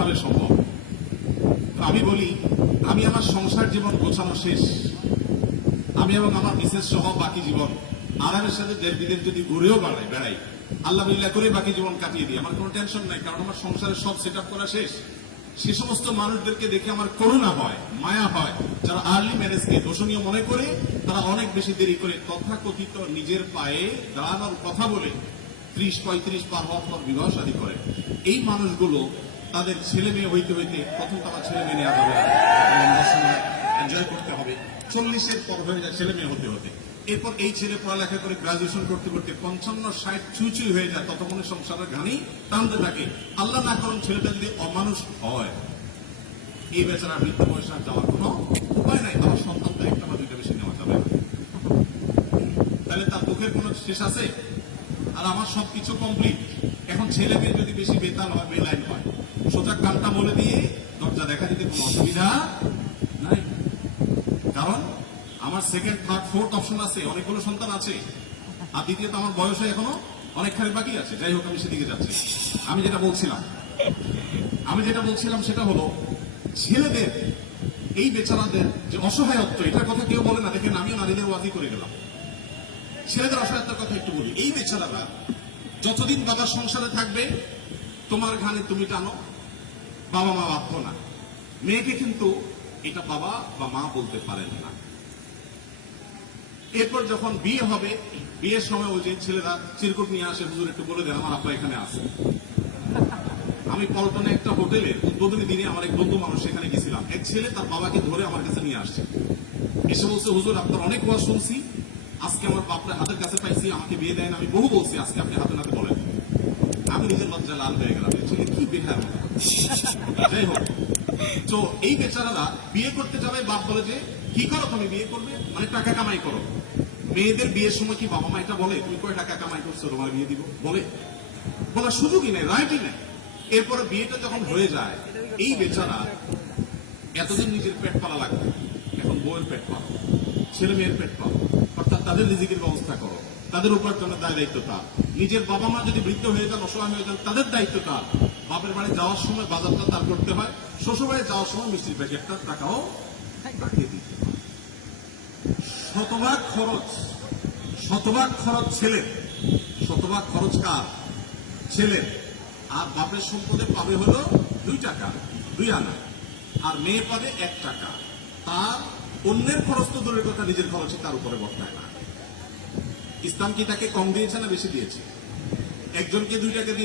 কিভাবে সম্ভব? তো আমি বলি, আমি আমার সংসার জীবন গোছানো শেষ, আমি এবং আমার মিসেস সহ বাকি জীবন আরামের সাথে দেশ বিদেশ যদি ঘুরেও বেড়াই, আল্লাহ বিল্লাহ করে বাকি জীবন কাটিয়ে দিই, আমার কোনো টেনশন নাই, কারণ আমার সংসারের সব সেট আপ করা শেষ। সে সমস্ত মানুষদেরকে দেখে আমার করুণা হয়, মায়া হয়, যারা আর্লি ম্যারেজকে দোষণীয় মনে করে, তারা অনেক বেশি দেরি করে তথাকথিত নিজের পায়ে দাঁড়ানোর কথা বলে 30-35 পার হওয়ার পর বিবাহ শাদী করে। এই মানুষগুলো তাদের ছেলে মেয়ে হইতে হইতে, প্রথম তারা ছেলে মেয়ে নেওয়া যাবে, এনজয় করতে হবে, 40-এর পর হয়ে যায় ছেলে মেয়ে হতে হতে। এরপর এই ছেলে পড়ালেখা করে গ্রাজুয়েশন করতে করতে 55-60 চুচুই হয়ে যায়, ততক্ষণে সংসারের ঘানি টানতে থাকে। আল্লাহ না করুন ছেলেটা যদি অমানুষ হয়, এই বেচারা বৃদ্ধ বয়সে যাওয়ার কোনো উপায় নাই, আমার সন্তান তো একটা বা দুইটা বেশি নেওয়া যাবে না, তাহলে তার দুঃখের কোনো শেষ আছে? আর আমার সবকিছু কমপ্লিট, এখন ছেলে মেয়ে যদি বেশি বেতাল হয়, বেলাইন হয়, সোজা কানটা বলে দিয়ে দরজা দেখা দিতে কোনো অসুবিধা নাই, কারণ আমার সেকেন্ড, থার্ড, ফোর্থ অপশন আছে, অনেকগুলো সন্তান আছে। আর দ্বিতীয়ত আমার বয়সে এখনো অনেকখানি বাকি আছে। যাই হোক, আমি সেদিকে যাচ্ছি। আমি যেটা বলছিলাম সেটা হলো, ছেলেদের এই বেচারাদের যে অসহায়ত্ব, এটার কথা কেউ বলে না। দেখেন, আমিও নারীদের ওয়াজি করে গেলাম, ছেলেদের অসহায়ত্বের কথা একটু বলি। এই বেচারারা যতদিন বাবার সংসারে থাকবে, তোমার ঘানে তুমি টানো, বাবা মা বাধ্য না। মেয়েকে কিন্তু এটা বাবা বা মা বলতে পারেন না। এরপর যখন বিয়ে হবে, বিয়ের সময় ওই যে ছেলেরা চিরকুট নিয়ে আসে, হুজুর একটু বলে দেন আমার আব্বা এখানে আছে। আমি পল্টনে একটা হোটেলে উদ্বোধনী দিনে আমার এক বন্ধু মানুষ সেখানে গেছিলাম, এক ছেলে তার বাবাকে ধরে আমার কাছে নিয়ে আসছে, এসে বলছে, হুজুর আপনার অনেক ওয়াজ শুনছি, আজকে আমার বাপরে হাতের কাছে পাইছি, আমাকে বিয়ে দেন, আমি বহু বলছি, আজকে আপনি হাতে নাতে বলেন। আমি নিজের লজ্জা লাল হয়ে গেলাম, ছেলে কি বেকার। যাই হোক, তো এই বেচারারা বিয়ে করতে যাবে, বাপ বলে যে কি করো তুমি, বিয়ে করবে মানে টাকা কামাই করো। মেয়েদের বিয়ের সময় কি বাবা মা এটা বলে, তুমি কয় টাকা কামাই করছো তোমার বিয়ে দিব? বলার সুযোগই নেই, রাইটই নেই। এরপরে বিয়েটা যখন হয়ে যায়, এই বেচারা এতদিন নিজের পেট পালা লাগবে, এখন বউয়ের পেট পালো, ছেলে মেয়ের পেট পালো, অর্থাৎ তাদের রিজিকের ব্যবস্থা করো, তাদের উপার্জনের দায় দায়িত্ব তার। নিজের বাবা মা যদি বৃদ্ধ হয়ে যান, অসহায় হয়ে যান, তাদের দায়িত্ব তার। বাপের বাড়ি যাওয়ার সময় বাজারটা তার করতে হয়, শ্বশুর বাড়ি যাওয়ার সময় মিষ্টির প্যাকেটটার টাকাও রাখিয়ে দিতে হয়। শতভাগ খরচ ছেলের, শতভাগ খরচ কার? ছেলের। আর বাপের সম্পদে পাবে হলো 2 টাকা, 2 আনা, আর মেয়ে পাবে 1 টাকা। তার অন্যের খরচ তো দূরের কথা, নিজের খরচে তার উপরে বর্তায় না। ইসলাম কি তাকে কম দিয়েছে না বেশি দিয়েছে? একজনকে 2 টাকা দিয়ে